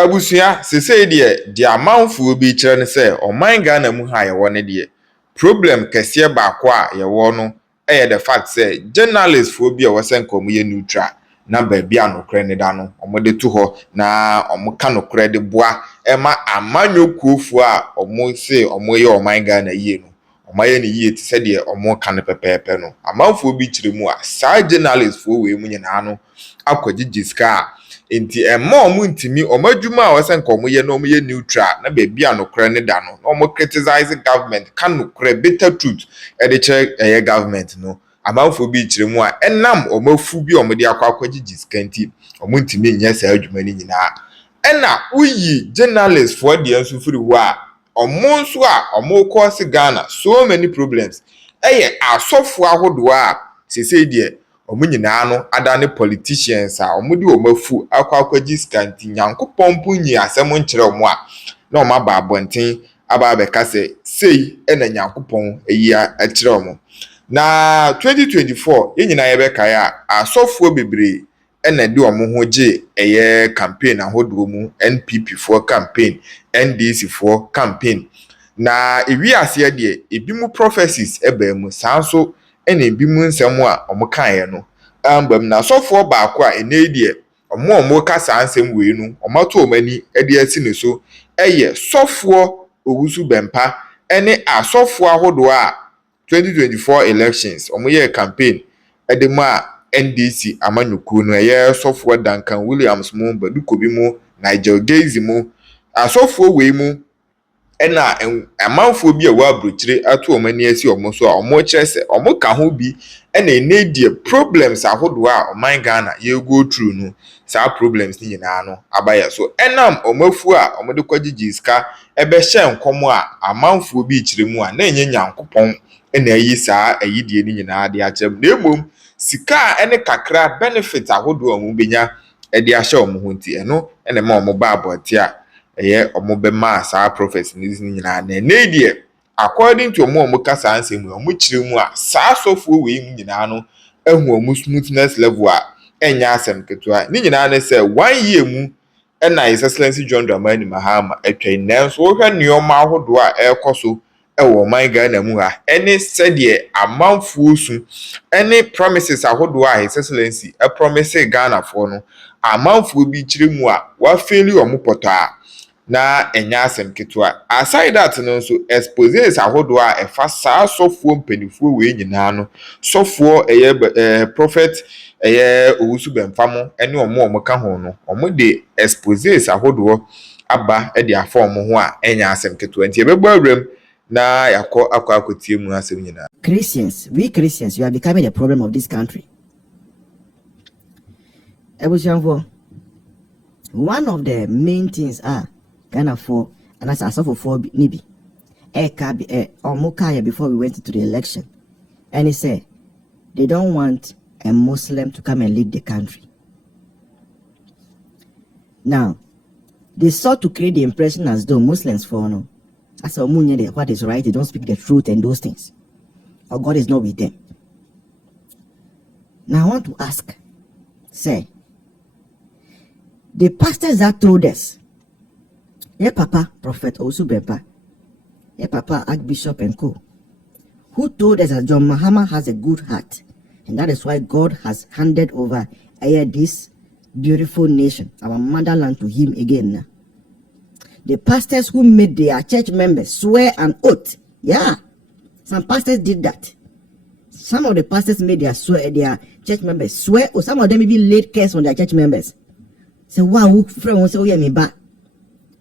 Abusua sese de amanfo bi kire ne se oman Ghana mu ha ye wone de problem kese baako a ye wo no the fact say journalists fo bi a wosen kom ye neutral na ba bi anokre ne da no omode to ho na omoka nokre de boa ema amanyokuofo a omo se omo ye oman Ghana yie no omaye ne yie ti se de omo ka ne pepepe no amanfo bi kire mu a sa journalists fo we mu nyina no akwagigiska enti omu ntimi omadwuma a wesen ko omoye no omoye neutral na be bia nokre ne da no omo criticize government kan nokre better truth e de che government no amanfo bi kire mu a enam omafu bi omode akwagigi skanti omo ntimi nya sa adwuma ni nyina ena uyi journalist for the enso firi ho a omo nso a omo cause Ghana so many problems asofo ahodo a sese de omo nyina no adane politicians a omo de omafu akwagigi skanti nyankopon punyi asem nkyere omo a na omo ba abonten aba beka sei ena nyankopon eyia akire omo na 2024 yenyina yebeka ya asofo bebre ena de omo ho je campaign ahodo mu NPP for campaign NDC for campaign na ewiase de ebimu prophecies ebemu sanso ena ebimu nsem a omo kan no ambam na asofo baako a enedie omo kasa ansem we nu omato omani ede asi ne so sofo owusu bempa ene asofo ahodo a 2024 elections omo campaign edema NDC amanyuku no sofo Duncan Williams mu badukobi mu Nigel Gezi mu asofo we mu ena amanfo bi a wabrochire ato omani asi omo so a omo kyerese omo ka ho bi ena enedie problems ahodo a oman Ghana ye go through no sa problems ni nyina no abaya so enam omafu a omo de kwagigi ska ebe hye nkomo a amanfo bi kire mu a na enye nyankopon ena yi saa ayidie ni nyina de akyem na emom sika ene kakra benefit ahodo omo benya ede ahye omo ho nti eno ene ma omo ba abote a omo be ma saa prophecy ni nyina na enedie according to omo kasa ansem omo kire mu a saa sofo we mu nyina no ehu omo smoothness level a enya asem ketua ni nyina na say 1 year mu ena His Excellency John Dramani Mahama atwen nanso wo hwa nioma ahodo a ekoso ewo man Ghana mu ha ene sede amanfo su ene promises ahodo a His Excellency promise Ghana for no amanfo bi kire mu a wa faili omo poto a na enya asem ketua aside that no so exposes ahodo a efa saa sofo mpanifo we nyina no sofo prophet owusu bemfamo ene omo ka ho no omo de exposes ahodo aba de afa omo ho a enya asem ketua nti ebegbo awrem na akwakotie mu asem nyina. We Christians, you are becoming the problem of this country. One of the main things are Ghana for and as for nibi before we went into the election, and he said they don't want a Muslim to come and lead the country. Now they sought to create the impression as though Muslims for no as a what is right, they don't speak the truth and those things, or God is not with them. Now I want to ask, say, the pastors that told us, Papa, Prophet Osubempa, Papa, Archbishop and co, who told us that Ur Mahama has a good heart, and that is why God has handed over this beautiful nation, our motherland, to him again. The pastors who made their church members swear an oath. Yeah, some pastors did that. Some of the pastors made their church members swear, or some of them even laid curse on their church members. So wow, friend will say, oh yeah, me back.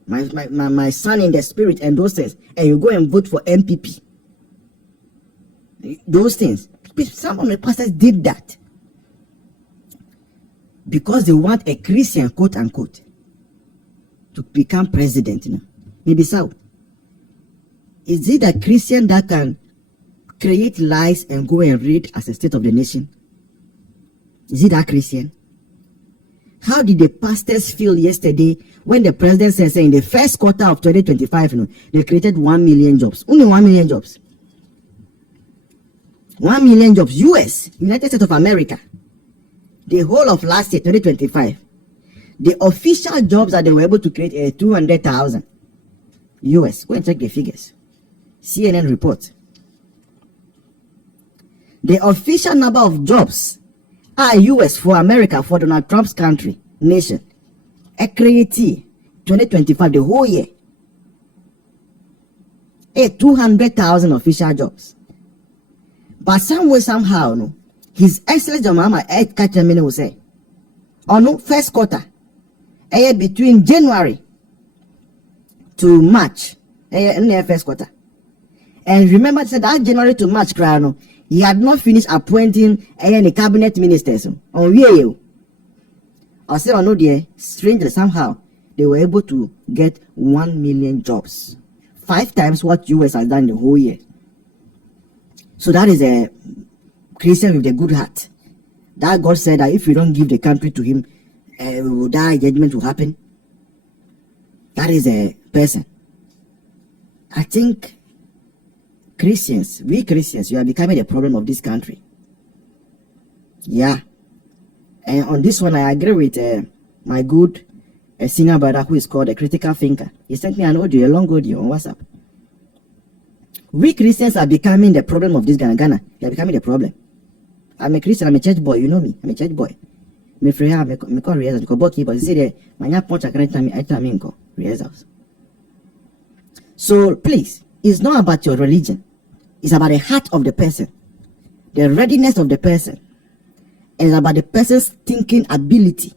My son in the spirit and those things, and you go and vote for MPP. Those things. Some of the pastors did that because they want a Christian, quote unquote, to become president. Maybe so. Is it a Christian that can create lies and go and read as a state of the nation? Is it that Christian? How did the pastors feel yesterday when the president said in the first quarter of 2025, they created 1 million jobs? Only 1 million jobs. 1 million jobs, US, United States of America. The whole of last year, 2025, The official jobs that they were able to create are 200,000 US. Go and check the figures. CNN report. The official number of jobs are US for America, for Donald Trump's country, nation. Create 2025, the whole year. 200,000 official jobs. But some way, somehow, no, His Excellency Ur Mahama will say, no, first quarter, between January to March, first quarter. And remember, said that January to March, he had not finished appointing any cabinet ministers. On you. I said, no, dear, strangely, somehow, they were able to get 1 million jobs. 5 times what US has done the whole year. So that is a Christian with a good heart. That God said that if you don't give the country to him, we will die, judgment will happen. That is a person. I think Christians, we Christians, you are becoming the problem of this country. Yeah. And on this one, I agree with my good senior brother who is called a critical thinker. He sent me an audio, a long audio on WhatsApp. We Christians are becoming the problem of this Ghana. We are becoming the problem. I'm a Christian, I'm a church boy, you know me. I'm a church boy. Me free me call rehearsals, because both keepers say that my punch I can't go rehearsals. So please, it's not about your religion. It's about the heart of the person, the readiness of the person, and it's about the person's thinking ability.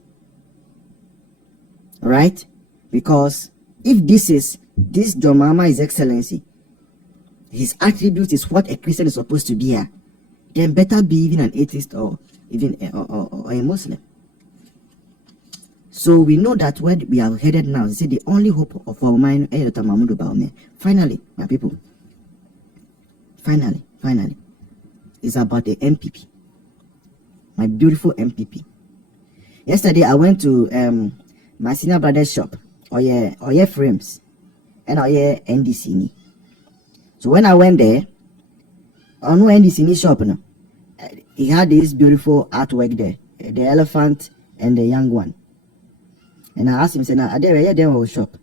Right? Because if this Ur Mahama, His Excellency, his attributes is what a Christian is supposed to be, then better be even an atheist or even or a Muslim. So we know that where we are headed now, they say the only hope of our mind is Dr. Mahmoud Baume. Finally, my people, finally, it's about the MPP, my beautiful MPP. Yesterday, I went to my senior brother's shop, Oye Frames, and Oye NDC. So when I went there, I know NDC shop, he had this beautiful artwork there, the elephant and the young one. And I asked him, said, "Are there a shop?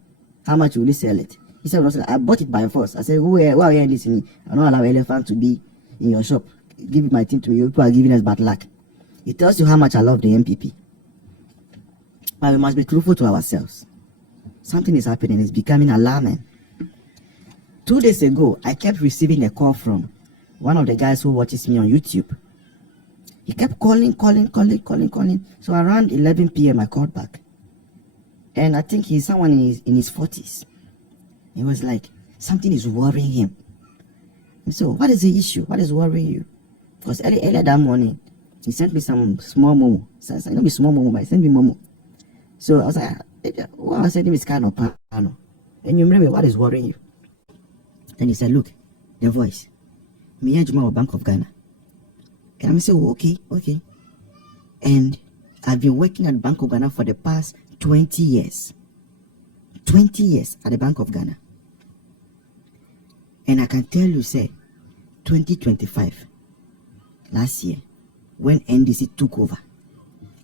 How much will you sell it?" He said, "I bought it by force." I said, "Why are you NDC? I don't allow elephant to be in your shop. Give my thing to you. People are giving us bad luck." It tells you how much I love the MPP. But we must be truthful to ourselves. Something is happening. It's becoming alarming. 2 days ago, I kept receiving a call from one of the guys who watches me on YouTube. He kept calling. So around 11 p.m., I called back. And I think he's someone in his 40s. He was like, something is worrying him. And so, what is the issue? What is worrying you? Because earlier that morning, he sent me some small momo. So I said, not be small momo, but he sent me momo. So I was like, what I said to him is kind of pano. And you remember what is worrying you? Then he said, look, the voice. Me Juma Bank of Ghana. And I said, oh, okay. And I've been working at Bank of Ghana for the past 20 years. 20 years at the Bank of Ghana. And I can tell you, say, 2025, last year, when NDC took over,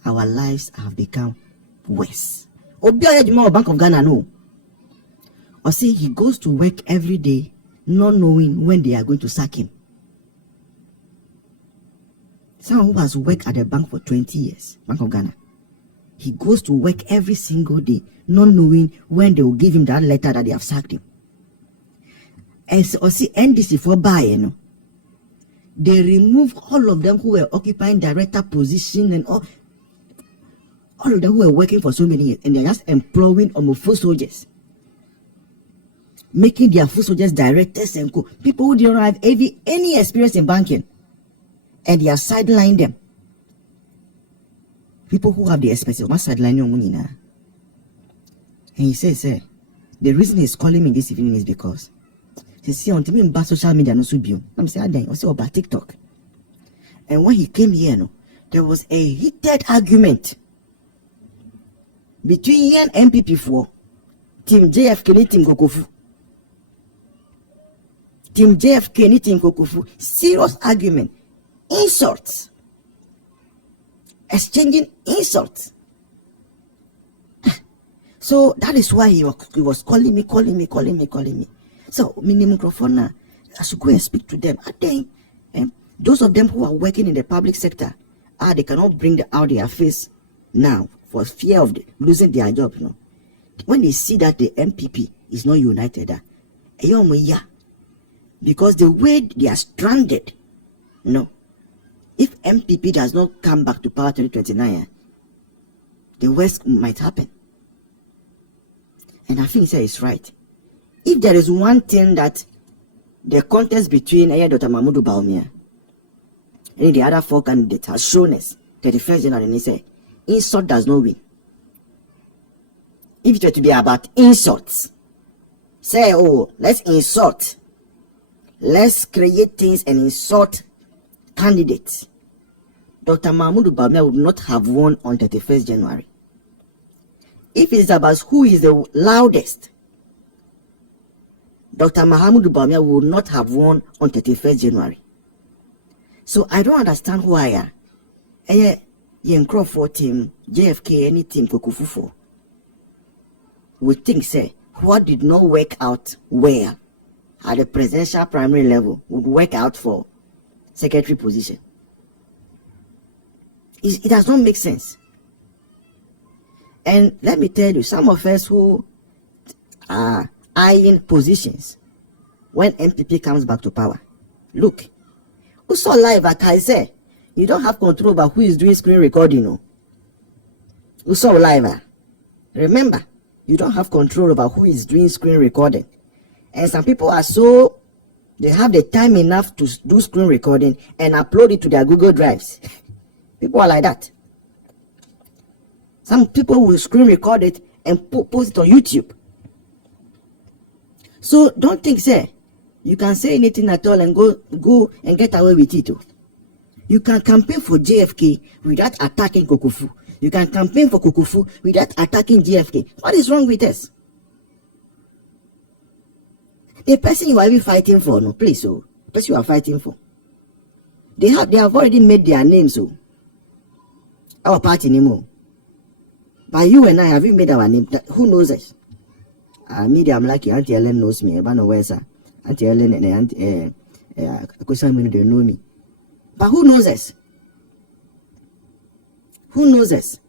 our lives have become worse. Obiya Bank of Ghana, no. Or say he goes to work every day, not knowing when they are going to sack him. Someone who has worked at the bank for 20 years, Bank of Ghana, he goes to work every single day, not knowing when they will give him that letter that they have sacked him. And so, see, NDC for buy, they remove all of them who were occupying director position and all of them who were working for so many years, and they're just employing almost full soldiers, making their full soldiers directors and people who don't have any experience in banking, and they are sidelining them. People who have the experience, must sideline your money now. And he says, the reason he's calling me this evening is because he see on TV about social media no subium. I'm saying also about TikTok. And when he came here, there was a heated argument between he and MPP4, Team JFK and Team Kokofu. Team JFK and Team Kokofu. Serious argument. Insults. Exchanging insults. So that is why he was calling me. So minimum microphone, I should go and speak to them. I think those of them who are working in the public sector, they cannot bring out their face now for fear of losing their job. You know, when they see that the MPP is not united, because the way they are stranded, if MPP does not come back to power 2029, the worst might happen. And I think it's right. If there is one thing that the contest between Dr. Mahmoud Bawumia and the other 4 candidates has shown us, 31st January, they say, insult does not win. If it were to be about insults, say, let's insult. Let's create things and insult candidates. Dr. Mahmoud Bawumia would not have won on 31st January. If it is about who is the loudest, Dr. Mahmoud Bawumia would not have won on 31st January. So I don't understand why Crawford team, JFK, any team Kokufufo would think, say, what did not work out well at the presidential primary level would work out for secretary position. It does not make sense. And let me tell you, some of us who are eyeing positions when MPP comes back to power, look, who saw live at I say, you don't have control over who is doing screen recording. Who saw live? Remember, you don't have control over who is doing screen recording. And some people are they have the time enough to do screen recording and upload it to their Google Drives. People are like that. Some people will screen record it and post it on YouTube. So don't think, say, you can say anything at all and go and get away with it. You can campaign for JFK without attacking Kokufu. You can campaign for Kokufu without attacking JFK. What is wrong with us? The person you are even fighting for, the person you are fighting for, they have already made their names. Our party anymore. But you and I have made our name. Who knows us? Me, I'm lucky. Auntie Ellen knows me. I know where, sir. Auntie Ellen and Auntie they know me. But who knows us? Who knows us?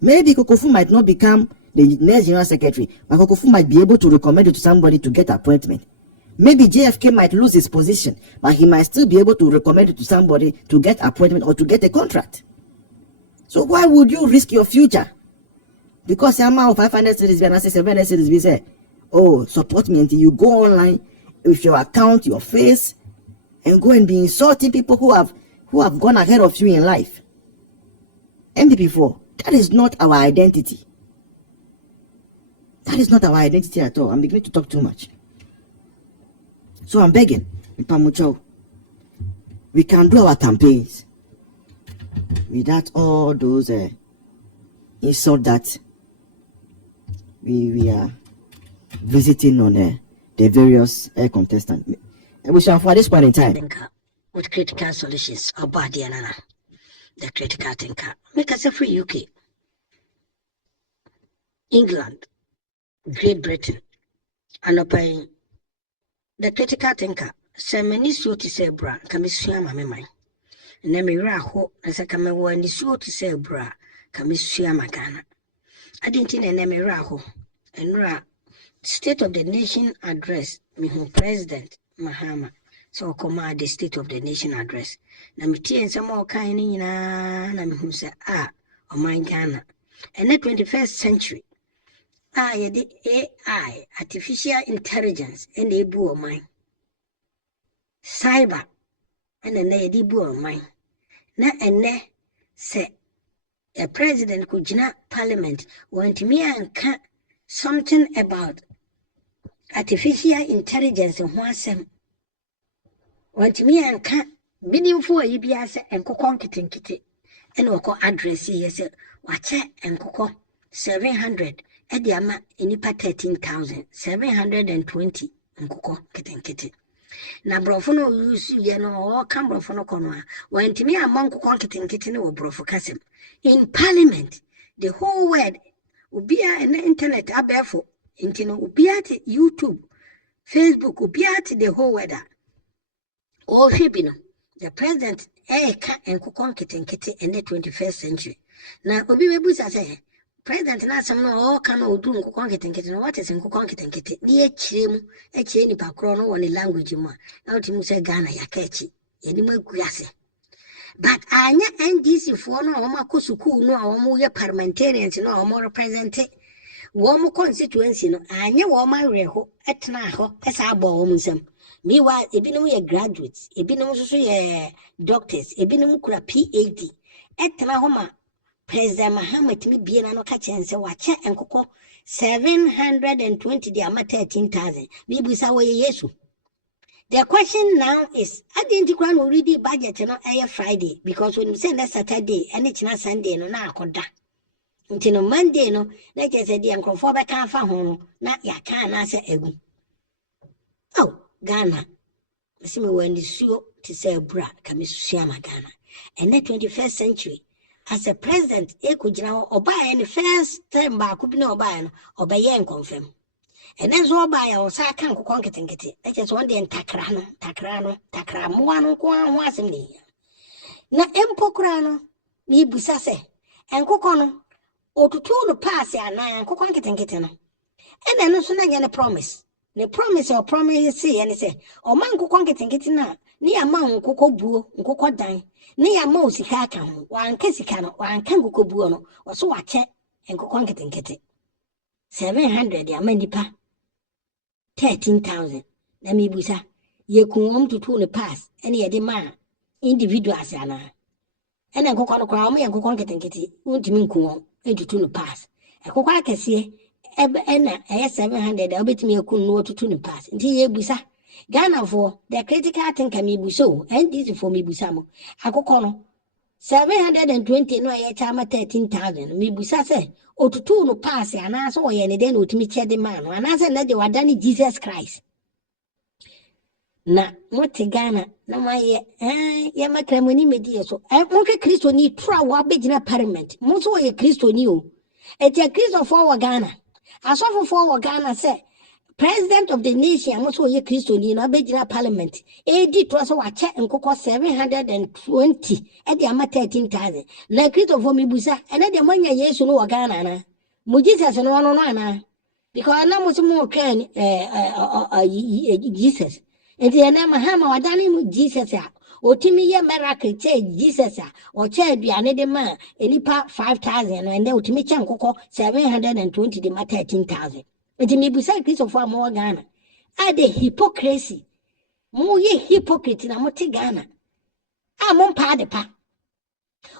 Maybe Kokufu might not become the next general secretary, but Kokufu might be able to recommend it to somebody to get appointment. Maybe JFK might lose his position, but he might still be able to recommend it to somebody to get appointment or to get a contract. So why would you risk your future? Because I'm out 500 cities and I say 700 cities, we say, support me until you go online with your account, your face, and go and be insulting people who have gone ahead of you in life. MPP4, that is not our identity. That is not our identity at all. I'm beginning to talk too much. So I'm begging, we can do our campaigns without all those insults that we are visiting on the various contestants. We shall, for this point in time, with critical solutions or body and the critical thinker. Make us a free UK, England, Great Britain, and upon the critical thinker. Say many so to say bra, Kamisua Mammy. And then me raho as a camera and so to say bra, Kamisua Magana. I didn't in a raho and ra State of the Nation address, me who President Mahama. So command the State of the Nation address. Na me tie some more kind na me who say oh my Ghana. And the 21st century. The AI, artificial intelligence, and the boo mine. Cyber, and then the boo mine. Na and ne say a president could not parliament want me and can something about artificial intelligence and one want me and can bidding for EBS and cocoon kitty and wako address yes watch and cocoa 700 Ediama inipa 13,720 and cocoa kitty. Na brofono use or come brofono conwa want me among cocoon kitty or brofocasm. In parliament, the whole world ubia and internet abefo intino ubia to YouTube, Facebook, ubia to the whole weather. All shibino. The president eka and kukon kitten in the 21st century. Now obi webusa say president na some no all can do kukon kitten. What is in kukon kitten? Near chim a chini pakrono on the language ma. Out him say Ghana ya catchy. Anima guase. But anya NDC for no oma kusuku no omo ye parliamentarians no omo represented womo constituency no anya woma reho etna ho esa abo womo nsam. Meanwhile, ebinom ye graduates, ebinom so ye doctors, ebinom kura PhD. Etna homa President Mahama timi bie na no ka chense wache enkoko 720 di ama 13,000. Me busa wo ye Yesu. The question now is, I didn't already budget no air Friday because when you send that Saturday and it's not Sunday no na akoda. Until no Monday no, like I said, the uncrophobia can't find na ya can't answer egu. Oh, Ghana. See me when the show to say bra Kamisuyama Ghana. And the 21st century, as a president, could now obey any first time back could be no buy or by yen confirm. And then so by our sacan could conquer it. That is one day in Takrano, one was in me. Na empocrano, me busase, and cocono, or to two pass ya na coconquer and then also again a promise. The promise or promise see and say, or man could conquer na near man coco boo, coco dine, near mosi cacan, one cassicano, one canguco buono, or so I check and could conquer 700 ya many pa 13,000. Na mi busa, ye kum to two pass, any other man, individuals yana. And I go on a crown and go conquer won't mean kum into two pass. A coca can see. Ena 700 I'll bet me a kun no to tune pass. Until ye busa. Ghana for the critical thing can be buso, and this for me busamo. A cocono 720 no a chama 13,000. Me busa say, or to two no pass, and I saw any then would me check the man, and I said that they were done Jesus Christ. Na what Ghana, no my ye macramoni media so. I want a Christo need try what big in a parliament. Most of a Christo knew. It's a Christo for Ghana. As of for Ghana say, President of the nation, also ye Christo in a big parliament. AD was a check and cocoa 720 at the ama 13,000. Like Christo for me busa, and at the money yes to know Ghana. Mujis and one because I know more can Jesus. And the name Mahama or Danny Jesus. O Timmy ye miracle Jesus or chair be another man, any part 5,000 and then Timmy Chan coco 720 the ma 13,000. And Timmy beside Christopher more Ghana. I the hypocrisy. More ye hypocrite in a moti Ghana. I'm on pa de pa.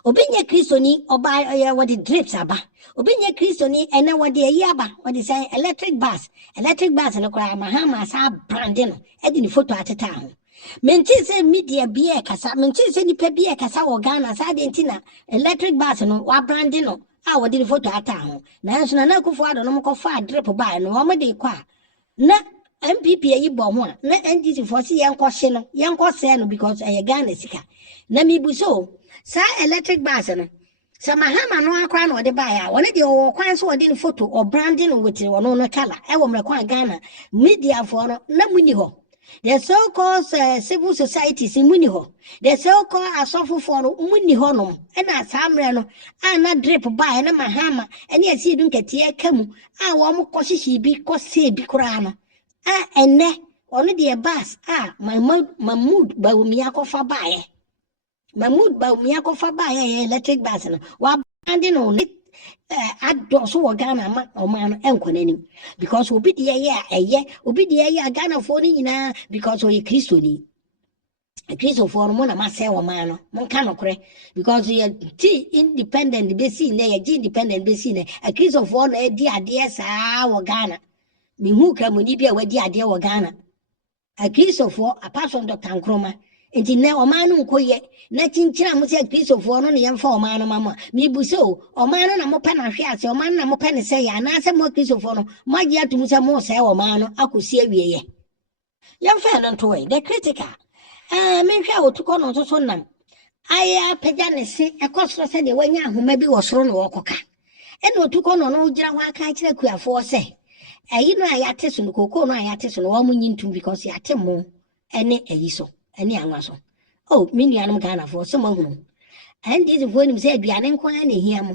Obinya Christoni or buy what the drips aba. Obinya Christoni and then what the yaba, what they say electric bus and a cry Mahama sa branding, adding photo at a town. Menchi se media biye kasa, menchi se nipa biye kasa wo Ghana sa dentina electric bus no wa branding no a wo de photo ata ho nanso na akufo ado no mko fa drip buy no wo de kwa na MPP yi bo ho na NDC for si yenko hye no yenko se no because Ghana sika na mi bu so sa electric bus no sa Mahama no akwa no de buy a wona de wo kwan so wo de photo or branding with wono no color e wo mrekwa Ghana media for no na muni ho. The so-called civil societies in Muniho, the so-called Asofu for Munihonum, and a Samrano, and not drip by and a Mahama, and yes, you don't get here come. I want Koshi be Kosi Bikurano. Ah, and ne, only the bus, my mood by Miako Fabaye. My mood by Miako Fabaye, electric basin, while banding on it. I don't so Ghana or man and because we be the year, we be the year Ghana for na because we Christoni. A Christo for Mona Marcel man, Moncano cre, because we are independent basin, independent basin, a Christo for a dear or Ghana. Me who come when you be away dear or Ghana. A Christo for a person Dr. Croma. And in now, man, quay, nothing cham say piece of one on the young for man, mamma. Me buso, or man on a mopan of shots, or man, I'm a pen say, and answer more piece of one. My dear to Musa more say, or man, I could see a ye. Young fan on toy, the critical. Make sure to go on to Sonam. I Pejana say, a cost said the way who maybe was thrown or coca. ɛna otukɔ no gyina hɔ aka kyerɛ kuafoɔ sɛ ɛyi no a yɛate so no koko no a yɛate so no wɔn mo nyintum because yɛate mo ɛne ɛyi so ɛne anwa so oh me nuanom Ghanafoɔ sɛ mo ahunu NDC foɔ nim sɛ aduane nko ara na ehia mo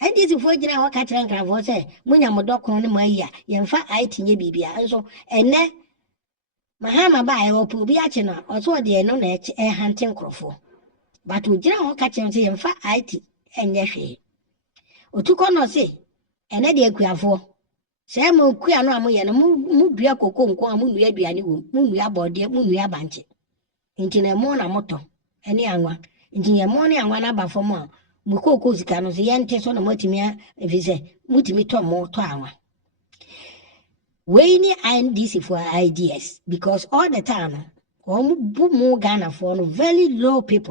NDC foɔ gyina hɔ ka kyerɛ nkrafoɔ sɛ monya mo dɔkono ne mo ayi a yɛmfa IT nye bibia nso ɛnɛ Mahama ba ɛwɔ po bi akye no ɔso ɔde ɛno na ɛhante nkrɔfoɔ but ogyina hɔ ka kyerɛ sɛ yɛmfa IT ɛnyɛ hwee otukɔ no sɛ ɛnɛ de akuafoɔ sɛ mo kua no a mo yɛ no mo dua koko nko a mo nua aduane wɔ mo nua bɔdeɛ mo nua bankye nti na mo na motɔ ɛne anwa nti yɛ mo ne anwa na ba fam a mo koko sika no so yɛnte so na motimi efi sɛ motimi tɔ mo tɔ anwa we ni NDC for ideas because all the time wɔn bu mo Ghana for no very low people